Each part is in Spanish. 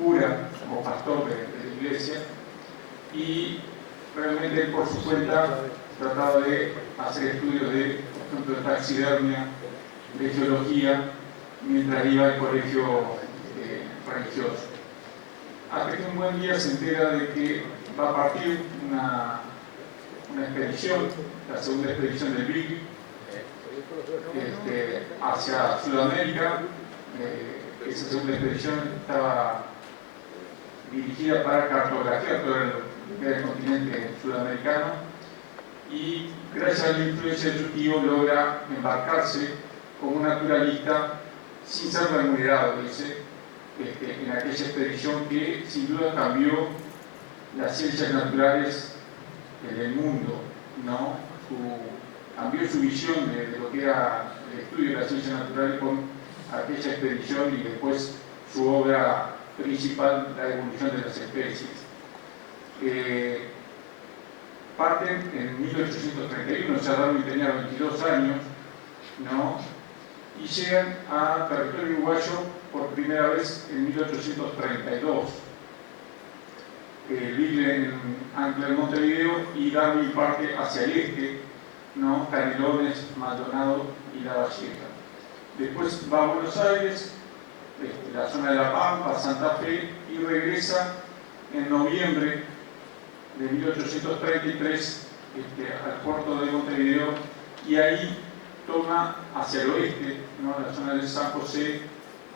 cura o pastor de la iglesia, y realmente por su cuenta trataba de hacer estudios de, por ejemplo, de taxidermia, de geología, mientras iba al colegio religioso. Hasta que un buen día se entera de que va a partir una expedición, la segunda expedición del BIC, hacia Sudamérica. Esa segunda expedición estaba dirigida para cartografiar todo el continente sudamericano, y gracias a la influencia de su tío logra embarcarse como naturalista sin ser remunerado, dice, en aquella expedición que sin duda cambió las ciencias naturales del mundo, ¿no? Cambió su visión de lo que era el estudio de las ciencias naturales con aquella expedición, y después su obra principal, La evolución de las especies. Parten en 1831, o sea, Darwin tenía 22 años, ¿no? Y llegan a territorio uruguayo por primera vez en 1832. Vive ancla en Montevideo, y Darwin parte hacia el este, ¿no? Canelones, Maldonado y La Valleja. Después va a Buenos Aires, la zona de La Pampa, Santa Fe, y regresa en noviembre de 1833 al puerto de Montevideo, y ahí toma hacia el oeste, ¿no? La zona de San José,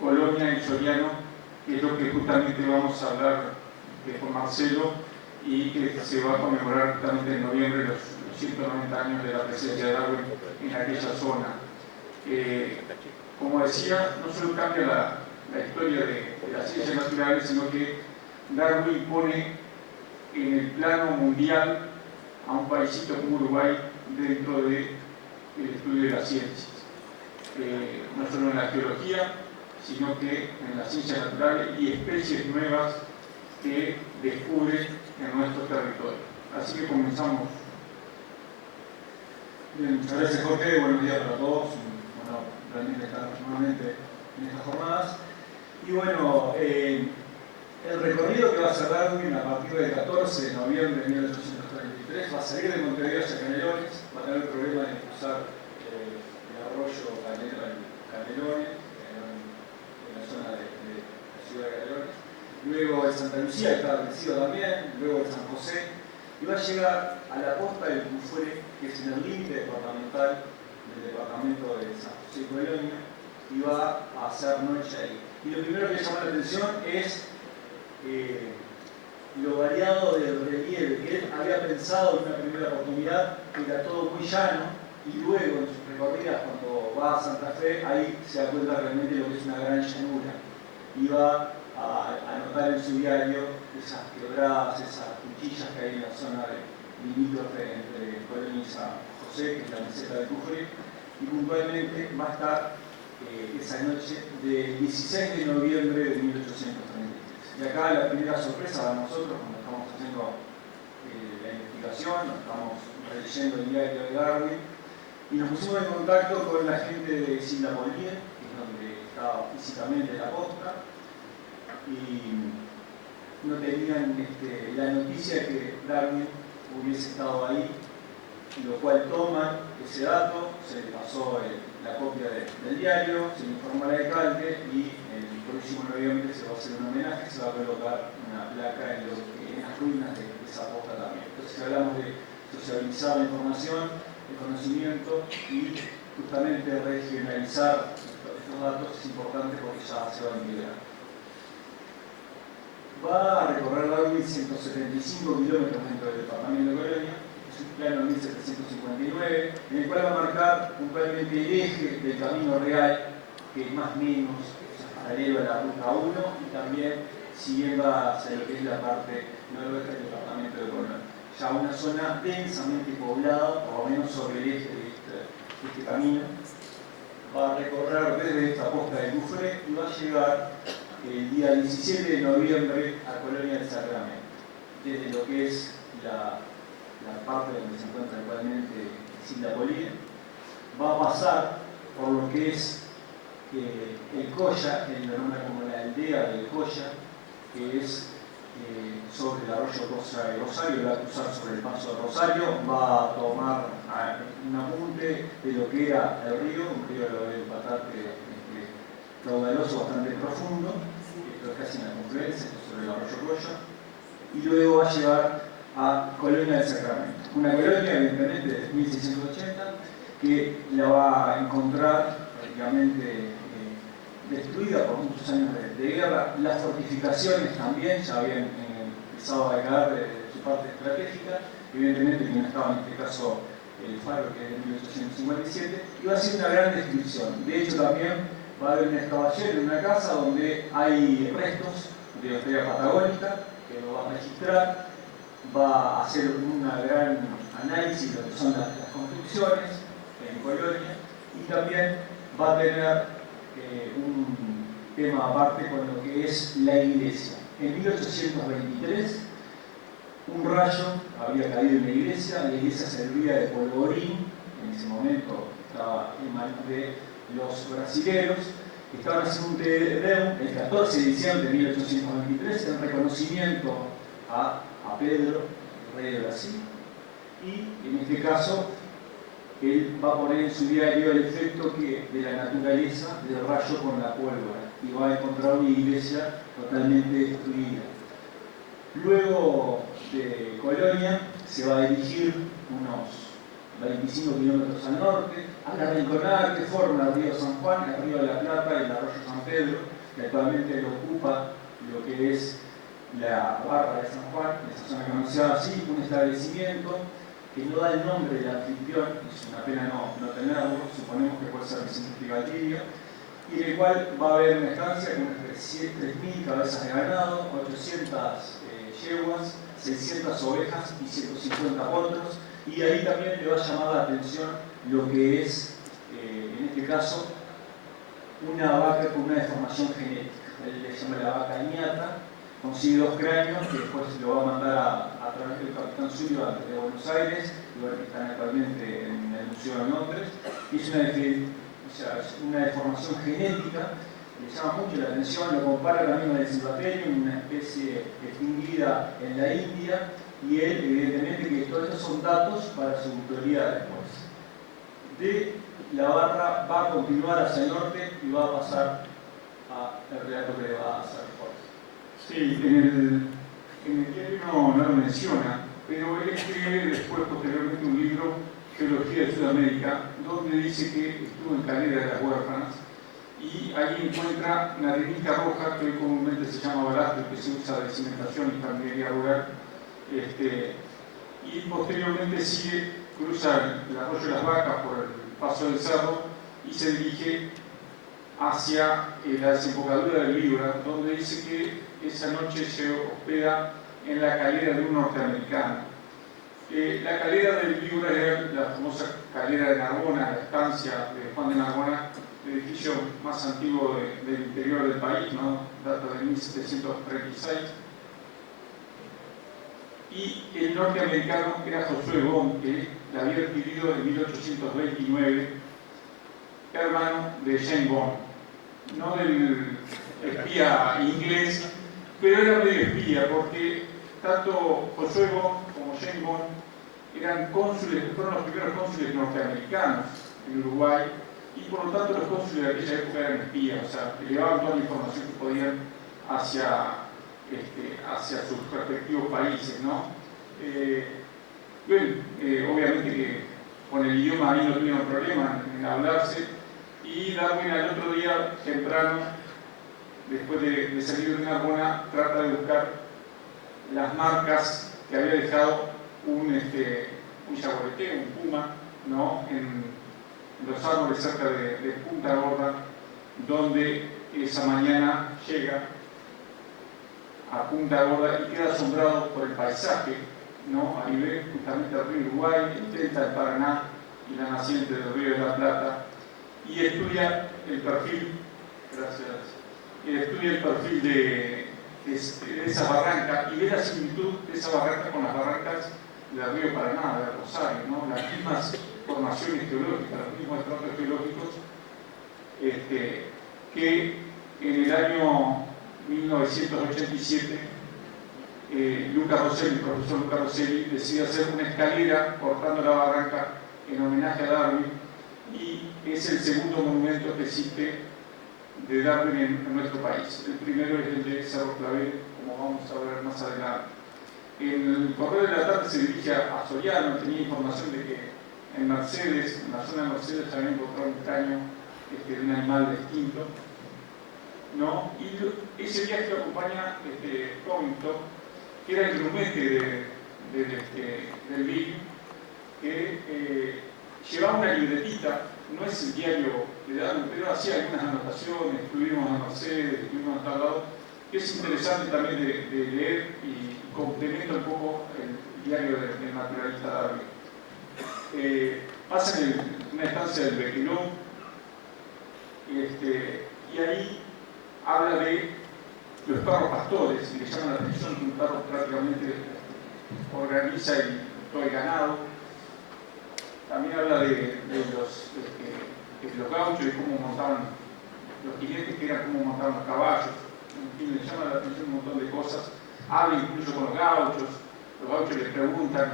Colonia y Soriano, que es lo que justamente vamos a hablar con Marcelo, y que se va a conmemorar justamente en noviembre los 190 años de la presencia de Darwin en aquella zona. Como decía, no solo cambia la historia de las ciencias naturales, sino que Darwin pone en el plano mundial a un paísito como Uruguay dentro del estudio de las ciencias. No solo en la geología, sino que en las ciencias naturales y especies nuevas que descubre en nuestro territorio. Así que comenzamos. Bien, muchas gracias, Jorge. Buenos días para todos. Bueno, realmente estar nuevamente en estas jornadas. Y bueno, el recorrido que va a hacer Darwin a partir del 14 de noviembre de 1833 va a salir de Montevideo hacia Canelones, va a tener el problema de cruzar el arroyo Canelones, en la zona de la ciudad de Canelones. Luego de Santa Lucía, que está vencido también, luego de San José, y va a llegar a la costa del Cufre, que es en el límite departamental del departamento de San José y Colonia, y va a hacer noche ahí. Y lo primero que llama la atención es lo variado del relieve, que él había pensado en una primera oportunidad que era todo muy llano, y luego en sus recorridas, cuando va a Santa Fe, ahí se da cuenta realmente de lo que es una gran llanura, y va a anotar en su diario esas quebradas, esas cuchillas que hay en la zona limítrofe entre Colonia y San José, que es la meseta de Cufre, y puntualmente va a estar esa noche del 16 de noviembre de 1833. Y acá la primera sorpresa para nosotros, cuando estamos haciendo la investigación, estamos releyendo el diario de Darwin, y nos pusimos en contacto con la gente de Sindapolía, que es donde estaba físicamente la costa, y no tenían la noticia de que Darwin hubiese estado ahí, lo cual toman ese dato, se le pasó la copia del diario, se le informó al alcalde, y el próximo noviembre se va a hacer un homenaje, se va a colocar una placa en las ruinas de esa costa también. Entonces hablamos de sociabilizar la información, el conocimiento, y justamente regionalizar estos datos es importante porque ya se va a integrar. Va a recorrer Darwin 175 kilómetros dentro del departamento de Colonia, es un plano 1759, en el cual va a marcar puntualmente el eje del camino real, que más o menos es paralelo a la ruta 1, y también siguiendo hacia lo que es la parte noroeste del departamento de Colonia. Ya una zona densamente poblada, por lo menos sobre el eje de este camino. Va a recorrer desde esta costa de Cufre y va a llegar el día 17 de noviembre a Colonia del Sacramento, desde lo que es la parte donde se encuentra actualmente Sindapolía. Va a pasar por lo que es el Colla, que lo nombra como la aldea del Colla, que es sobre el arroyo Cosa de Rosario, va a cruzar sobre el paso de Rosario, va a tomar un apunte de lo que era el río, un río bastante caudaloso, bastante profundo, esto es casi una confluencia sobre el arroyo Coyo, y luego va a llegar a Colonia del Sacramento. Una colonia, evidentemente, de 1680, que la va a encontrar prácticamente destruida por muchos años de guerra. Las fortificaciones también ya habían empezado a decaer de su parte estratégica. Evidentemente, que no estaba en este caso el faro, que es de 1857, y va a ser una gran descripción. De hecho, también va a haber un excavación en una casa donde hay restos de la historia patagónica, que lo va a registrar, va a hacer un gran análisis de lo que son las construcciones en Colonia, y también va a tener un tema aparte con lo que es la iglesia. En 1823, un rayo había caído en la iglesia servía de polvorín, en ese momento estaba en manos de los brasileros, estaban haciendo un Te Deum el 14 de diciembre de 1823 en reconocimiento a Pedro, el rey de Brasil, y en este caso él va a poner en su diario el efecto de la naturaleza del rayo con la pólvora, y va a encontrar una iglesia totalmente destruida. Luego de Colonia se va a dirigir unos 25 kilómetros al norte, a la Rinconada, que forma el río San Juan, el río de la Plata y el arroyo San Pedro, que actualmente lo ocupa lo que es la barra de San Juan, esa zona conocida así, un establecimiento que no da el nombre del anfitrión, es una pena no tenerlo, suponemos que puede ser significativo, y en el cual va a haber una estancia con unas 3.000 cabezas de ganado, 800 yeguas, 600 ovejas y 150 potros, y ahí también le va a llamar la atención lo que es, en este caso, una vaca con una deformación genética. Él le llama la vaca ñata, consigue 2 cráneos que después lo va a mandar a través del capitán Sullivan de Buenos Aires, lugar que están actualmente en el Museo de Londres, y es una deformación genética, le llama mucho la atención, lo compara también con el silbaterio, una especie extinguida en la India, y él, evidentemente, que todos estos son datos para su teoría después. De la barra va a continuar hacia el norte y va a pasar al relato que le va a hacer Jorge. Sí, en el diario no lo menciona, pero él escribe después, posteriormente, un libro, Geología de Sudamérica, donde dice que estuvo en Calera de las Huérfanas, y ahí encuentra una arenita roja que hoy comúnmente se llama balastro, que se usa de cimentación y jardinería rural, y posteriormente cruza el arroyo de las Vacas por el paso del cerro y se dirige hacia la desembocadura del Víbora, donde dice que esa noche se hospeda en la calera de un norteamericano. La calera del Víbora era la famosa calera de Narbona, la estancia de Juan de Narbona, el edificio más antiguo del interior del país, ¿no? Data de 1736. Y el norteamericano era Josué Bond, que la había adquirido en 1829, hermano de Jane Bond, no del espía inglés, pero era medio espía, porque tanto Josué Bond como Jane Bond eran cónsules, fueron los primeros cónsules norteamericanos en Uruguay, y por lo tanto los cónsules de aquella época eran espías, o sea, que llevaban toda la información que podían hacia sus respectivos países, ¿no? Obviamente que con el idioma ahí no tuvieron problema en hablarse, y Darwin al otro día, temprano, después de salir de Narbona, trata de buscar las marcas que había dejado un yaguareté, un puma, ¿no? En los árboles cerca de Punta Gorda, donde esa mañana llega a Punta Gorda y queda asombrado por el paisaje, ¿no? Ahí ve justamente el río Uruguay, el delta del Paraná y la naciente del río de la Plata, y estudia el perfil, de esa barranca, y ve la similitud de esa barranca con las barrancas del río Paraná, del Rosario, ¿no? Las mismas formaciones geológicas, los mismos estratos geológicos, que en el año 1987, Luca Rosselli, el profesor Luca Rosselli, decide hacer una escalera cortando la barranca en homenaje a Darwin, y es el segundo monumento que existe de Darwin en nuestro país. El primero es el de Cerro Clavel, como vamos a ver más adelante. El correo de la tarde se dirige a Soriano. Tenía información de que en Mercedes, en la zona de Mercedes, se había encontrado un cráneo de un animal extinto, ¿no? Y ese viaje lo acompaña Covington, que era el grumete del Bill, que llevaba una libretita. No es el diario de Darwin, pero hacía algunas anotaciones. Estuvimos a Mercedes, estuvimos a tal lado, que es interesante también de leer y complementa un poco el diario del naturalista Darwin. Pasa en una estancia del Bequelón, y ahí habla de los perros pastores, y le llama la atención que un perro prácticamente organiza todo el ganado. También habla de los gauchos y cómo montaban los jinetes, que eran cómo montaban los caballos. En fin, le llama la atención un montón de cosas. Habla incluso con los gauchos les preguntan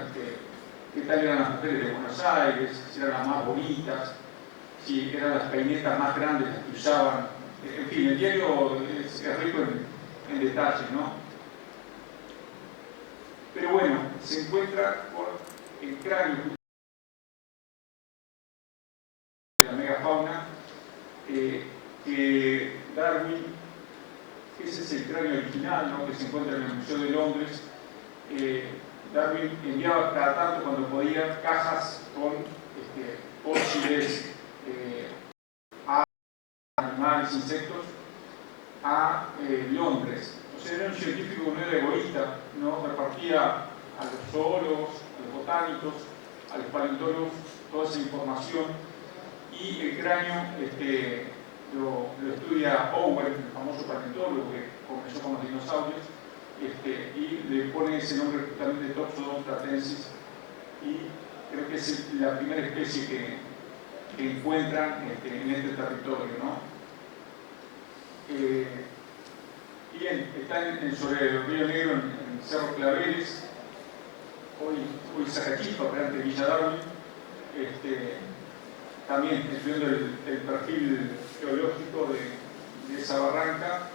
qué tal eran las mujeres de Buenos Aires, si eran las más bonitas, si eran las peinetas más grandes las que usaban. En fin, el diario es rico en detalles, ¿no? Pero bueno, se encuentra con el cráneo de la megafauna, que Darwin, ese es el cráneo original, ¿no?, que se encuentra en el Museo de Londres. Darwin enviaba cada tanto, cuando podía, cajas con fósiles, animales, insectos, a Londres. O sea, era un científico que no era egoísta, ¿no? Repartía a los zoólogos, a los botánicos, a los paleontólogos toda esa información, y el cráneo lo estudia Owen, el famoso paleontólogo que comenzó con los dinosaurios, y le pone ese nombre justamente Toxodon pratensis, y creo que es la primera especie que encuentran en este territorio, ¿no? Bien, está sobre el Río Negro, en Cerro Claveles, hoy Zacachispa, pero antes Villa Darwin. También estudiando el perfil geológico de esa barranca,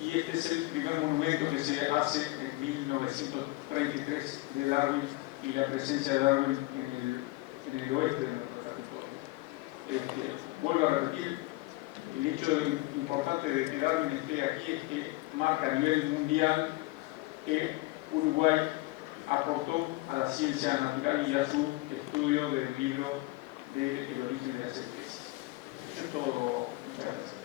y este es el primer monumento que se hace en 1933 de Darwin, y la presencia de Darwin en el oeste de nuestro territorio. Vuelvo a repetir, el hecho importante de que Darwin esté aquí es que marca a nivel mundial que Uruguay aportó a la ciencia natural y a su estudio del libro del origen de las especies. Eso es todo. Muchas gracias.